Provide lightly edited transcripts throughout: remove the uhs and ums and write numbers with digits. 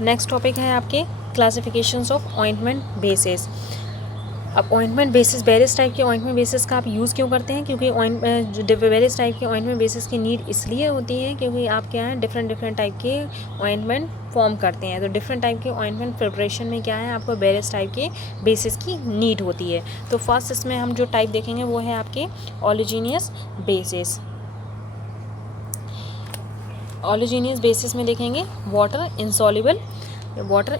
Next topic है आपके classifications of ointment basis. अब ऑइंटमेंट बेसिस वेरियस टाइप के ऑइंटमेंट बेसिस का आप यूज़ क्यों करते हैं, क्योंकि वेरियस टाइप के ऑइंटमेंट बेसिस की नीड इसलिए होती है क्योंकि आप क्या है डिफरेंट टाइप के ऑइंटमेंट फॉर्म करते हैं। तो डिफरेंट टाइप के ऑइंटमेंट प्रिपरेशन में क्या है आपको वेरियस टाइप के बेसिस की नीड होती है। तो फर्स्ट इसमें हम जो टाइप देखेंगे वो है आपके ओलिजिनियस बेसिस। ओलिजिनियस बेसिस में देखेंगे वाटर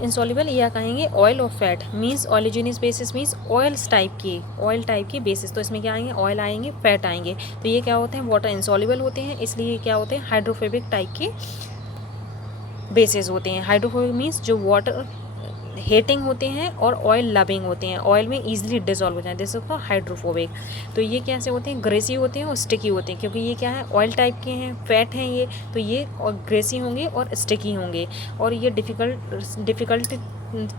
इंसॉल्युबल या कहेंगे ऑयल और fat means oleaginous basis means oil type की बेसिस। तो इसमें क्या आएंगे, ऑयल आएंगे, फैट आएंगे। तो ये क्या होते हैं, वाटर इंसॉल्युबल होते हैं, इसलिए क्या होते हैं हाइड्रोफोबिक टाइप के बेसिस होते हैं। हाइड्रोफोबिक मींस जो वाटर हेटिंग होते हैं और ऑयल लविंग होते हैं, ऑयल में ईजिली डिजॉल्व हो जाए, दिस इज कॉल्ड हाइड्रोफोबिक। तो ये कैसे होते हैं, ग्रेसी होते हैं और स्टिकी होते हैं, क्योंकि ये क्या है ऑयल टाइप के हैं, फैट हैं ये, तो ये और ग्रेसी होंगे और स्टिकी होंगे और ये डिफ़िकल्ट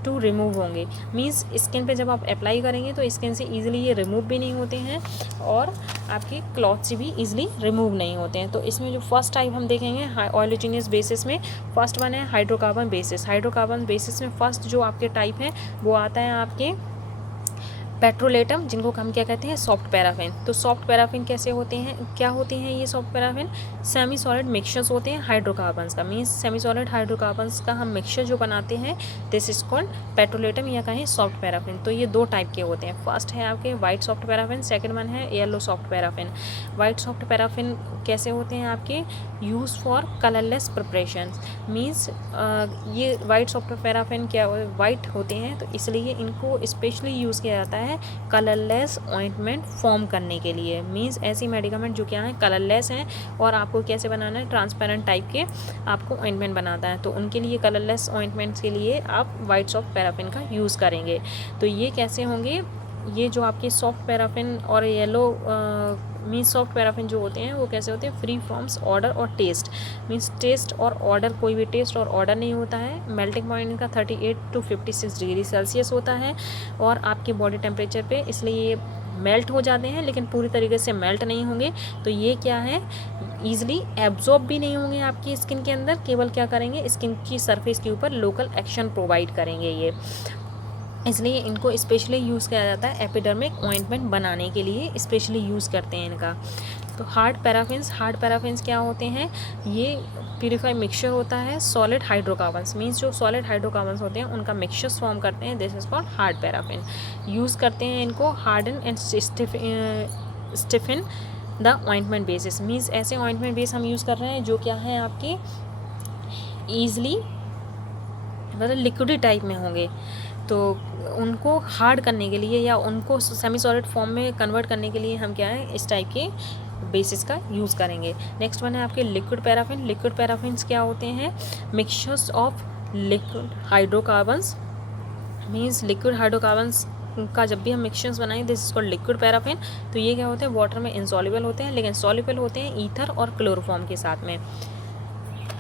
टू रिमूव होंगे। मींस स्किन पे जब आप अप्लाई करेंगे तो स्किन से ईजिली ये रिमूव भी नहीं होते हैं और आपके क्लॉथ से भी ईजिली रिमूव नहीं होते हैं। तो इसमें जो फर्स्ट टाइप हम देखेंगे ओलिजिनियस बेसिस में, फर्स्ट वन है हाइड्रोकार्बन बेसिस। हाइड्रोकार्बन बेसिस में फर्स्ट जो आपके टाइप है वो आता है आपके पेट्रोलेटम, जिनको हम क्या कहते हैं सॉफ्ट पैराफिन। तो सॉफ्ट पैराफिन कैसे होते हैं, क्या होते हैं ये soft paraffin, semi solid mixtures होते हैं हाइड्रोकार्बन्स का। मींस सेमी सॉलिड हाइड्रोकार्बन्स का हम मिक्सचर जो बनाते हैं दिस इज कॉल्ड पेट्रोलेटम या कहें सॉफ्ट पैराफिन। तो ये दो टाइप के होते हैं, फर्स्ट है आपके white soft paraffin, second one है yellow soft paraffin. White soft paraffin कैसे होते हैं आपके, use for colourless preparation. Means ये वाइट सॉफ्ट पैराफिन क्या वाइट होते हैं तो इसलिए इनको स्पेशली यूज़ किया जाता है कलरलेस ऑइंटमेंट फॉर्म करने के लिए। मींस ऐसी मेडिकामेंट जो क्या है कलरलेस हैं और आपको कैसे बनाना है ट्रांसपेरेंट टाइप के आपको ऑइंटमेंट बनाता है, तो उनके लिए कलरलेस ऑइंटमेंट्स के लिए आप वाइट सॉफ्ट पैराफिन का यूज़ करेंगे। तो ये कैसे होंगे, ये जो आपके सॉफ्ट पैराफिन और येलो मीन्स सॉफ्ट पैराफिन जो होते हैं वो कैसे होते हैं, फ्री फ्रॉम्स ऑर्डर और टेस्ट। मीन्स टेस्ट और ऑर्डर, कोई भी टेस्ट और ऑर्डर नहीं होता है। मेल्टिंग पॉइंट इनका 38 to 56 डिग्री सेल्सियस होता है और आपके बॉडी टेम्परेचर पे, इसलिए ये मेल्ट हो जाते हैं लेकिन पूरी तरीके से मेल्ट नहीं होंगे। तो ये क्या है ईजिली एब्जॉर्ब भी नहीं होंगे आपकी स्किन के अंदर, केवल क्या करेंगे स्किन की सरफेस के ऊपर लोकल एक्शन प्रोवाइड करेंगे ये, इसलिए इनको स्पेशली यूज़ किया जाता है एपिडर्मिक ऑइंटमेंट बनाने के लिए, स्पेशली यूज़ करते हैं इनका। तो हार्ड पैराफिन्स क्या होते हैं, ये प्यूरिफाई मिक्सचर होता है सॉलिड हाइड्रोकार्बन्स। मींस जो सॉलिड हाइड्रोकार्बन्स होते हैं उनका मिक्सचर्स फॉर्म करते हैं, this is called hard paraffin. Use करते हैं इनको harden and stiffen the ointment basis. Means ऐसे ऑइंटमेंट बेस हम यूज़ कर रहे हैं जो क्या है आपके ईजली मतलब लिक्विडी टाइप में होंगे, तो उनको हार्ड करने के लिए या उनको सेमी सॉलिड फॉर्म में कन्वर्ट करने के लिए हम क्या है इस टाइप के बेसिस का यूज़ करेंगे। नेक्स्ट वन है आपके लिक्विड पैराफिन। लिक्विड पैराफिन्स क्या होते हैं, mixtures of liquid hydrocarbons. Means liquid hydrocarbons का जब भी हम मिक्सचर्स बनाएं this is called liquid paraffin. तो ये क्या होते हैं, वाटर में इंसॉल्युबल होते हैं लेकिन सॉल्युबल होते हैं ईथर और क्लोरोफॉर्म के साथ में।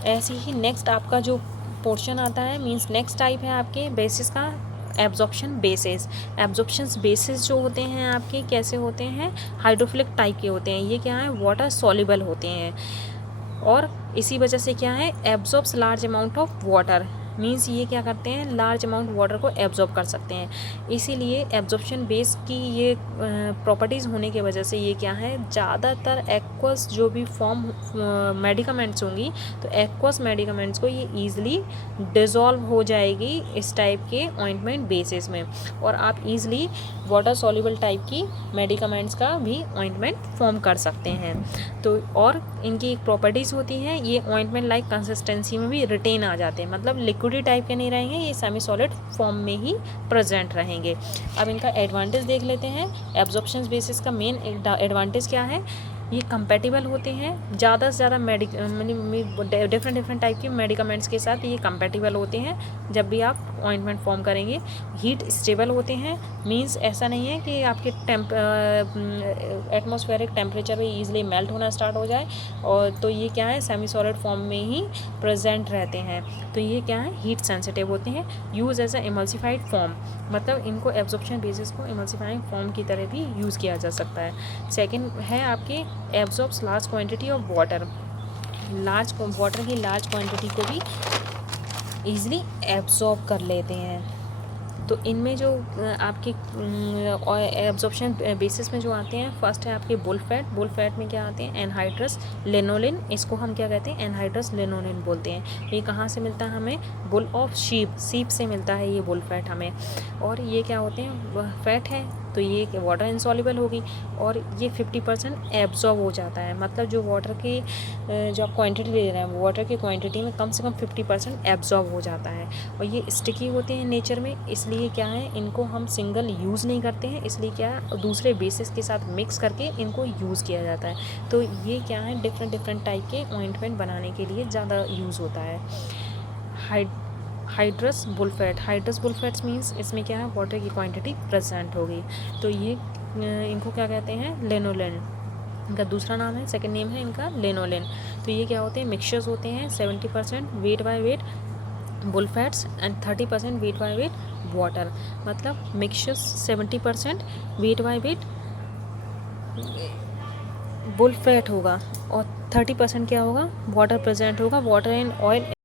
ऐसे ही नेक्स्ट आपका जो पोर्शन आता है, मीन्स नेक्स्ट टाइप है आपके बेसिस का एब्जॉर्प्शन बेसिस। एब्जॉर्प्शन बेसिस जो होते हैं आपके कैसे होते हैं, हाइड्रोफिलिक टाइप के होते हैं। ये क्या है वाटर सॉल्युबल होते हैं और इसी वजह से क्या है absorbs large amount of water. Means ये क्या करते हैं लार्ज अमाउंट वाटर को एब्जॉर्ब कर सकते हैं, इसीलिए एब्जॉर्प्शन बेस की ये प्रॉपर्टीज़ होने की वजह से ये क्या है ज़्यादातर एक्वस जो भी फॉर्म मेडिकामेंट्स होंगी तो एक्वस मेडिकामेंट्स को ये ईज़िली डिज़ोल्व हो जाएगी इस टाइप के ऑइंटमेंट बेसिस में और आप ईज़िली वाटर सॉल्युबल टाइप की मेडिकामेंट्स का भी ऑइंटमेंट फॉर्म कर सकते हैं। तो और इनकी एक प्रॉपर्टीज़ होती हैं, ये ऑइंटमेंट लाइक कंसिस्टेंसी में भी रिटेन आ जाते हैं, मतलब लिक्विडी टाइप के नहीं रहेंगे, ये सेमी सॉलिड फॉर्म में ही प्रेजेंट रहेंगे। अब इनका एडवांटेज देख लेते हैं। एब्जॉर्प्शन बेसिस का मेन एडवांटेज क्या है, ये कंपेटिबल होते हैं ज़्यादा से ज़्यादा डिफरेंट टाइप के मेडिकामेंट्स के साथ ये कंपेटिबल होते हैं जब भी आप ऑइंटमेंट फॉर्म करेंगे। हीट स्टेबल होते हैं, मींस ऐसा नहीं है कि आपके एटमॉस्फेरिक टेम्परेचर पे ईजिली मेल्ट होना स्टार्ट हो जाए, और तो ये क्या है सेमी सॉलिड फॉर्म में ही प्रेजेंट रहते हैं। तो ये क्या है हीट सेंसिटिव होते हैं। Use as a emulsified form, मतलब इनको एब्जॉर्प्शन बेसिस को इमल्सिफाइंग फॉर्म की तरह भी यूज़ किया जा सकता है। सेकेंड है आपके absorbs large quantity of water. Water की लार्ज क्वांटिटी को भी ईज़िली एब्ज़ॉर्ब कर लेते हैं। तो इनमें जो आपके एब्जॉर्प्शन बेसिस में जो आते हैं, फर्स्ट है आपके बुल फैट में क्या आते हैं, एनहाइड्रस लिनोलिन, इसको हम क्या कहते हैं, एनहाइड्रस लिनोलिन बोलते हैं। ये कहाँ से मिलता है हमें, बुल ऑफ शीप से मिलता है ये बुल फैट हमें। और ये क्या होते हैं, फैट है तो ये वाटर इंसॉल्युबल होगी और ये 50% एब्जॉर्ब हो जाता है। मतलब जो वाटर की जो आप क्वांटिटी ले रहे हैं, वाटर की क्वांटिटी में कम से कम 50% एब्जॉर्ब हो जाता है। और ये स्टिकी होते हैं नेचर में, इसलिए क्या है, इनको हम सिंगल यूज़ नहीं करते हैं, इसलिए क्या है, दूसरे बेसिस के साथ मिक्स करके इनको यूज़ किया जाता है। तो ये क्या है, डिफरेंट टाइप के ऑइंटमेंट बनाने के लिए ज़्यादा यूज़ होता है। हाइड्रस बुलफैट्स मीन्स इसमें क्या है, वाटर की क्वांटिटी प्रेजेंट होगी। तो ये इनको क्या कहते हैं, लेनोलिन, इनका दूसरा नाम है, सेकंड नेम है इनका लेनोलिन। तो ये क्या होते हैं, मिक्सचर्स होते हैं। 70% weight by weight bull fats and 30% weight by weight water. मतलब mixtures 70% weight by weight bull fat होगा और 30% क्या होगा, वाटर प्रेजेंट होगा। Water and oil